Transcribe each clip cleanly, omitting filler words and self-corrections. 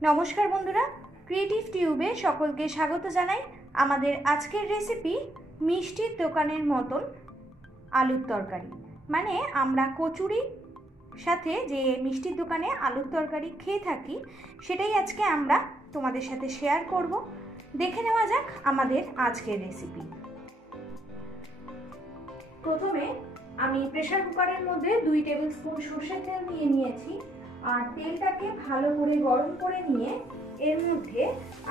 नमस्कार बंधुरा क्रिएटिव टिউবে सकलके स्वागत জানাই। আমাদের আজকের রেসিপি মিষ্টির দোকানের মতন আলুর তরকারি, মানে আমরা কচুরির সাথে যে মিষ্টির দোকানে আলুর তরকারি খেয়ে থাকি সেটাই আজকে আমরা তোমাদের সাথে শেয়ার করব। দেখে নেওয়া যাক আমাদের আজকের রেসিপি। প্রথমে আমি প্রেসার কুকারের মধ্যে 2 টেবিল স্পুন সরষের তেল নিয়ে নিয়েছি। আর তেলটাকে ভালো করে গরম করে নিয়ে এর মধ্যে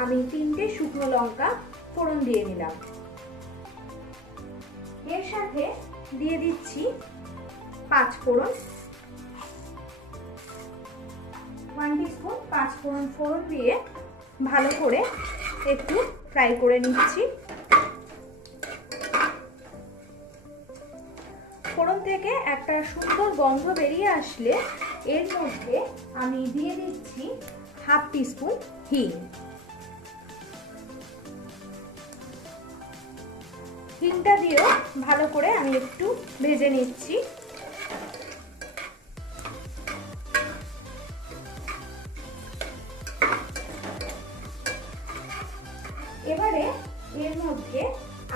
আমি 3টে শুকনো লঙ্কা ফোড়ন দিয়ে নিলাম। এর সাথে দিয়ে দিচ্ছি 5 ফোড়ন, 1 টিস্পুন 5 ফোড়ন দিয়ে ভালো করে একটু ফ্রাই করে নিচ্ছি। ফোড়ন থেকে একটা সুন্দর গন্ধ বেরিয়ে আসলে এর মধ্যে আমি দিয়ে দিচ্ছি 1/2 টিস্পুন হিং। হিংটা দিয়েও ভালো করে আমি একটু ভেজে নিচ্ছি। এবারে এর মধ্যে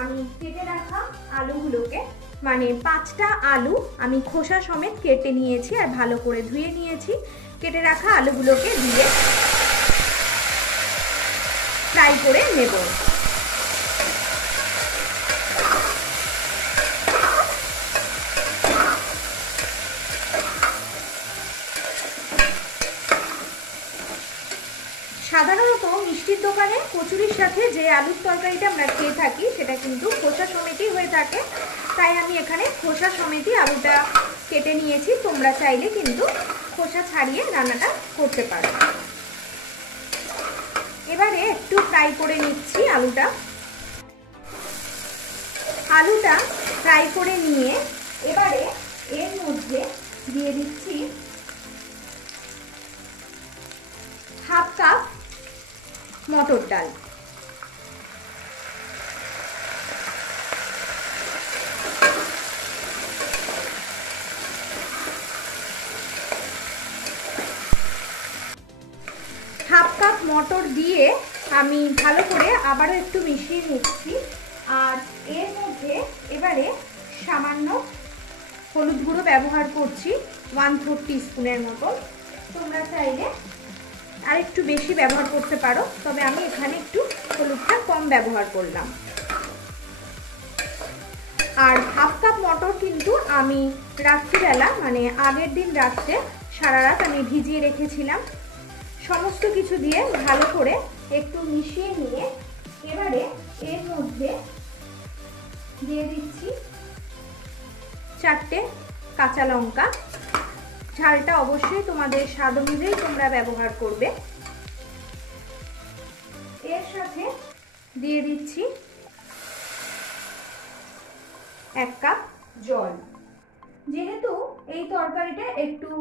আমি কেটে রাখা আলুগুলোকে, মানে 5টা আলু আমি খোসা সমেত কেটে নিয়েছি আর ভালো করে ধুয়ে নিয়েছি, কেটে রাখা আলুগুলোকে দিয়ে ফ্রাই করে নেব। সাধারণত মিষ্টির দোকানে কচুরির সাথে যে আলুর তরকারিটা আমরা খেয়ে থাকি সেটা কিন্তু খোসা সমেতই হয়ে থাকে, তাই আমি এখানে খোসা সমেতই আলুটা কেটে নিয়েছি। তোমরা চাইলে কিন্তু খোসা ছাড়িয়ে রান্নাটা করতে পারো। এবারে একটু ফ্রাই করে নিচ্ছি আলুটা। আলুটা ফ্রাই করে নিয়ে এবারে এর মধ্যে দিয়ে দিচ্ছি 1/2 কাপ মটর ডাল। মটর দিয়ে আমি ভালো করে আবারও একটু মিশিয়ে নিচ্ছি। আর এর মধ্যে এবারে সামান্য হলুদ গুঁড়ো ব্যবহার করছি 1/4 টিস্পুনের মতো। তোমরা চাইলে আর একটু বেশি ব্যবহার করতে পারো, তবে আমি এখানে একটু হলুদটা কম ব্যবহার করলাম। আর 1/2 কাপ মটর কিন্তু আমি রাত্রিবেলা, মানে আগের দিন রাত্রে সারা রাত আমি ভিজিয়ে রেখেছিলাম। সমস্ত কিছু দিয়ে ভালো করে একটু মিশিয়ে নিয়ে এবারে এর মধ্যে দিয়ে দিচ্ছি 4টে কাঁচা লঙ্কা। ঝালটা অবশ্যই তোমাদের স্বাদ অনুযায়ী তোমরা ব্যবহার করবে। এর সাথে দিয়ে দিচ্ছি 1 কাপ জল। যেহেতু এই তরকারিটা একটু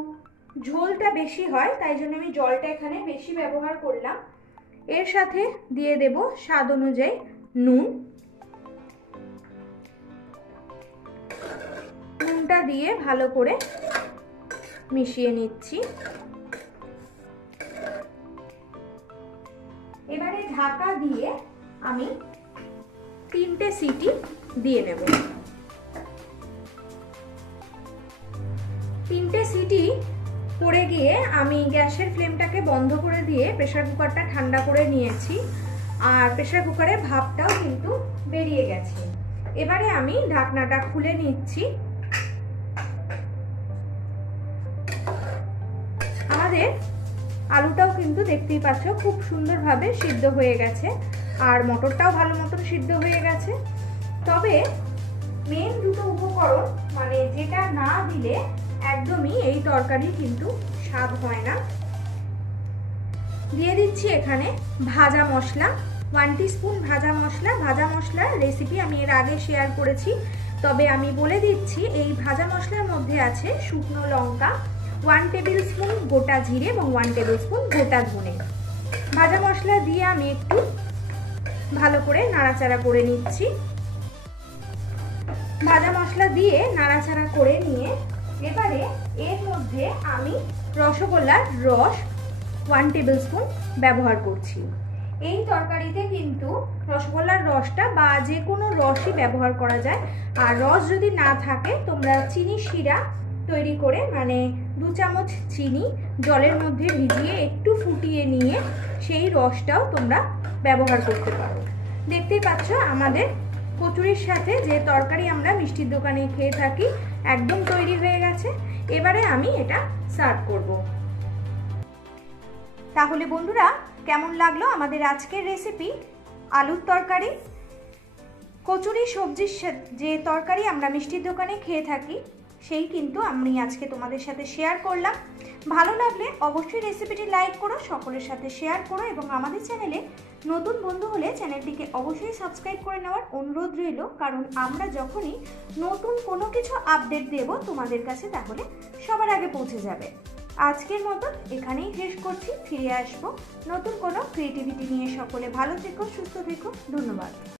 ঝোলটা বেশি হয় তাই জন্য আমি জলটা এখানে বেশি ব্যবহার করলাম। এর সাথে দিয়ে দেব স্বাদ অনুযায়ী নুন। নুনটা দিয়ে ভালো করে মিশিয়ে নিচ্ছি। এবারে ঢাকা দিয়ে আমি 3টে সিটি দিয়ে নেব। 3টে সিটি পড়ে গিয়ে আমি গ্যাসের ফ্লেমটাকে বন্ধ করে দিয়ে প্রেসার কুকারটা ঠান্ডা করে নিয়েছি। আর প্রেসার কুকারের ভাপটাও কিন্তু বেরিয়ে গেছে। এবারে আমি ঢাকনাটা খুলে নিচ্ছি। আমাদের আলুটাও কিন্তু দেখতেই পাচ্ছ খুব সুন্দরভাবে সিদ্ধ হয়ে গেছে, আর মটরটাও ভালো মতন সিদ্ধ হয়ে গেছে। তবে মেন দুটো উপকরণ, মানে যেটা না দিলে একদমই এই তরকারি কিন্তু স্বাদ হয় না। দিয়ে দিচ্ছি এখানে ভাজা মশলা, 1 টিস্পুন ভাজা মশলা। ভাজা মশলার রেসিপি আমি এর আগে শেয়ার করেছি, তবে আমি বলে দিচ্ছি এই ভাজা মশলার মধ্যে আছে শুকনো লঙ্কা, 1 টেবিল স্পুন গোটা জিরে এবং 1 টেবিল স্পুন গোটা ধনে। ভাজা মশলা দিয়ে আমি একটু ভালো করে নাড়াচাড়া করে নিচ্ছি। ভাজা মশলা দিয়ে নাড়াচাড়া করে নিয়ে এবারে এর মধ্যে আমি রসগোল্লার রস 1 টেবিল স্পুন ব্যবহার করছি। এই তরকারিতে কিন্তু রসগোল্লার রসটা বা যে কোনো রসই ব্যবহার করা যায়। আর রস যদি না থাকে তোমরা চিনি শিরা তৈরি করে মানে 2 চামচ চিনি জলের মধ্যে ভিজিয়ে একটু ফুটিয়ে নিয়ে সেই রসটাও তোমরা ব্যবহার করতে পারো। দেখতেই পাচ্ছ আমাদের কচুরির সাথে যে তরকারি আমরা মিষ্টির দোকানে খেয়ে থাকি একদম তৈরি হয়ে গেছে। এবারে আমি এটা সার্ভ করব। তাহলে বন্ধুরা, কেমন লাগলো আমাদের আজকের রেসিপি আলুর তরকারি? কচুরি সবজির যে তরকারি আমরা মিষ্টির দোকানে খেয়ে থাকি সেই কিন্তু আমি আজকে তোমাদের সাথে শেয়ার করলাম। ভালো লাগলে অবশ্যই রেসিপিটি লাইক করো, সকলের সাথে শেয়ার করো এবং আমাদের চ্যানেলে নতুন বন্ধু হলে চ্যানেলটিকে অবশ্যই সাবস্ক্রাইব করে নেওয়ার অনুরোধ রইল, কারণ আমরা যখনই নতুন কোনো কিছু আপডেট দেব তোমাদের কাছে তাহলে সবার আগে পৌঁছে যাবে। আজকের মতন এখানেই শেষ করছি, ফিরে আসবো নতুন কোনো ক্রিয়েটিভিটি নিয়ে। সকলে ভালো থেকো, সুস্থ থেকো, ধন্যবাদ।